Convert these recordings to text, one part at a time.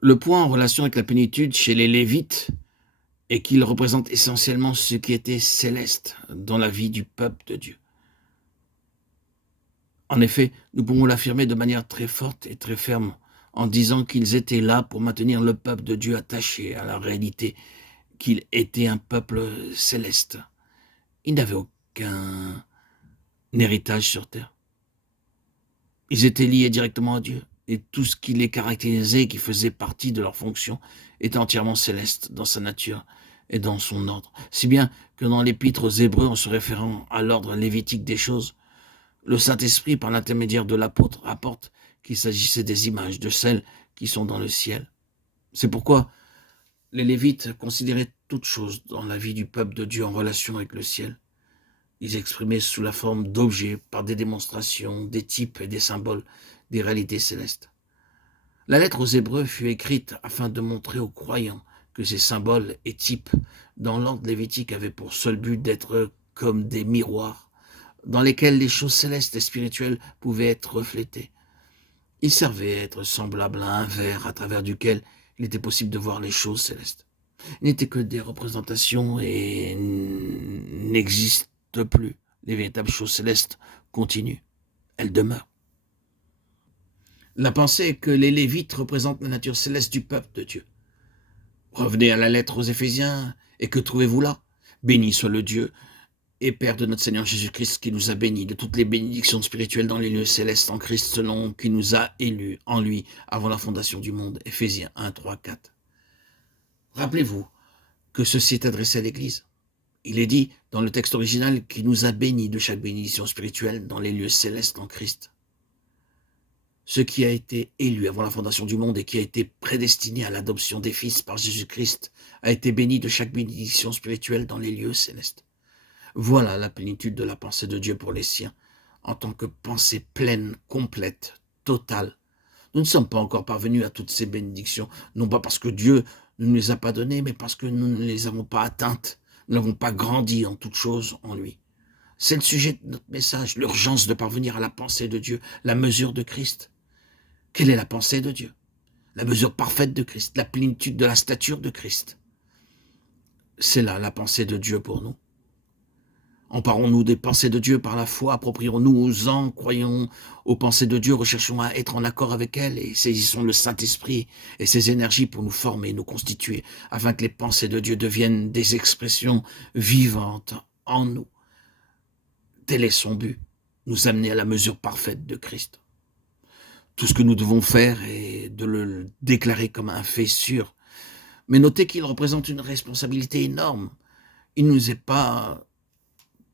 Le point en relation avec la plénitude chez les Lévites est qu'il représente essentiellement ce qui était céleste dans la vie du peuple de Dieu. En effet, nous pouvons l'affirmer de manière très forte et très ferme en disant qu'ils étaient là pour maintenir le peuple de Dieu attaché à la réalité qu'il était un peuple céleste. Ils n'avaient aucun héritage sur terre. Ils étaient liés directement à Dieu et tout ce qui les caractérisait et qui faisait partie de leur fonction était entièrement céleste dans sa nature et dans son ordre. Si bien que dans l'épître aux Hébreux, en se référant à l'ordre lévitique des choses, le Saint-Esprit, par l'intermédiaire de l'apôtre, rapporte qu'il s'agissait des images de celles qui sont dans le ciel. C'est pourquoi les Lévites considéraient toutes choses dans la vie du peuple de Dieu en relation avec le ciel. Ils exprimaient sous la forme d'objets, par des démonstrations, des types et des symboles, des réalités célestes. La lettre aux Hébreux fut écrite afin de montrer aux croyants que ces symboles et types dans l'ordre lévitique avaient pour seul but d'être comme des miroirs dans lesquels les choses célestes et spirituelles pouvaient être reflétées. Ils servaient à être semblables à un verre à travers duquel il était possible de voir les choses célestes. Ils n'étaient que des représentations et n'existent plus. Les véritables choses célestes continuent. Elles demeurent. La pensée est que les Lévites représentent la nature céleste du peuple de Dieu. Revenez à la lettre aux Éphésiens, et que trouvez-vous là? Béni soit le Dieu et Père de notre Seigneur Jésus-Christ qui nous a bénis de toutes les bénédictions spirituelles dans les lieux célestes en Christ selon qui nous a élus en lui avant la fondation du monde. Éphésiens 1, 3, 4. Rappelez-vous que ceci est adressé à l'Église. Il est dit dans le texte original qu'il nous a bénis de chaque bénédiction spirituelle dans les lieux célestes en Christ. Ce qui a été élu avant la fondation du monde et qui a été prédestiné à l'adoption des fils par Jésus-Christ a été béni de chaque bénédiction spirituelle dans les lieux célestes. Voilà la plénitude de la pensée de Dieu pour les siens, en tant que pensée pleine, complète, totale. Nous ne sommes pas encore parvenus à toutes ces bénédictions, non pas parce que Dieu ne nous les a pas données, mais parce que nous ne les avons pas atteintes, nous n'avons pas grandi en toutes choses en lui. C'est le sujet de notre message, l'urgence de parvenir à la pensée de Dieu, la mesure de Christ. Quelle est la pensée de Dieu? La mesure parfaite de Christ, la plénitude de la stature de Christ. C'est là la pensée de Dieu pour nous. Emparons-nous des pensées de Dieu par la foi, approprions-nous-en, croyons aux pensées de Dieu, recherchons à être en accord avec elles et saisissons le Saint-Esprit et ses énergies pour nous former, nous constituer, afin que les pensées de Dieu deviennent des expressions vivantes en nous. Tel est son but, nous amener à la mesure parfaite de Christ. Tout ce que nous devons faire est de le déclarer comme un fait sûr, mais notez qu'il représente une responsabilité énorme. Il ne nous est pas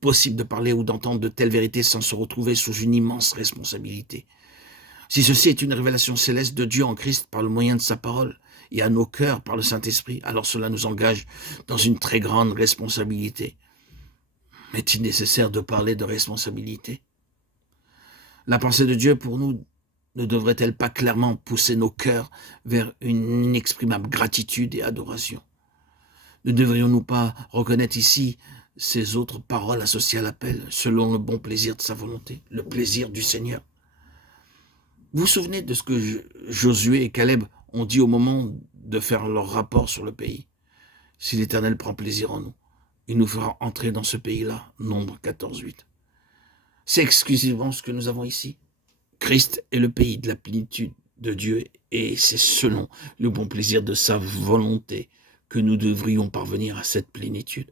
possible de parler ou d'entendre de telles vérités sans se retrouver sous une immense responsabilité. Si ceci est une révélation céleste de Dieu en Christ par le moyen de sa parole et à nos cœurs par le Saint-Esprit, alors cela nous engage dans une très grande responsabilité. Est-il nécessaire de parler de responsabilité? La pensée de Dieu pour nous ne devrait-elle pas clairement pousser nos cœurs vers une inexprimable gratitude et adoration? Ne devrions-nous pas reconnaître ici ces autres paroles associées à l'appel, selon le bon plaisir de sa volonté, le plaisir du Seigneur? Vous vous souvenez de ce que Josué et Caleb ont dit au moment de faire leur rapport sur le pays? Si l'Éternel prend plaisir en nous, il nous fera entrer dans ce pays-là, Nombre 14:8. C'est exclusivement ce que nous avons ici. Christ est le pays de la plénitude de Dieu et c'est selon le bon plaisir de sa volonté que nous devrions parvenir à cette plénitude.